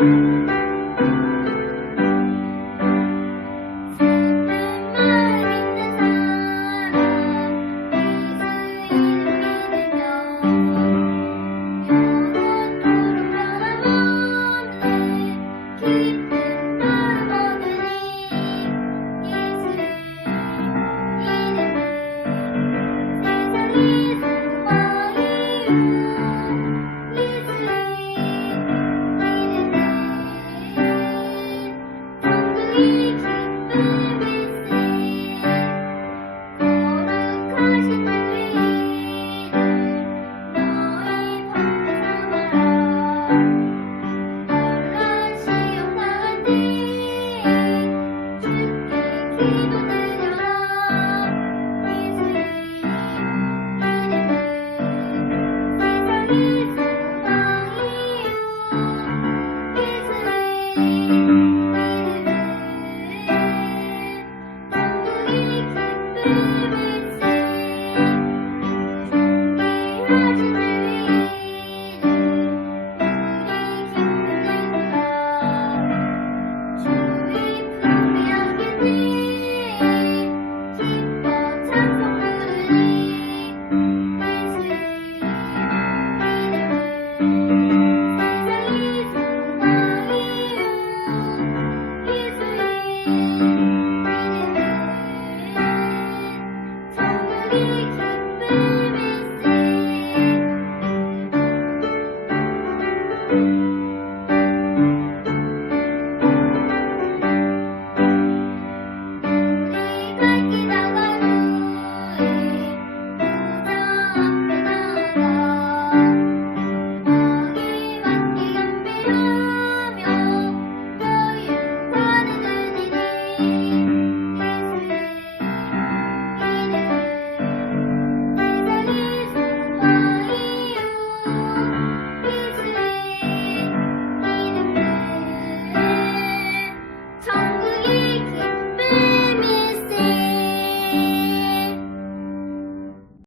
thank mm -hmm. you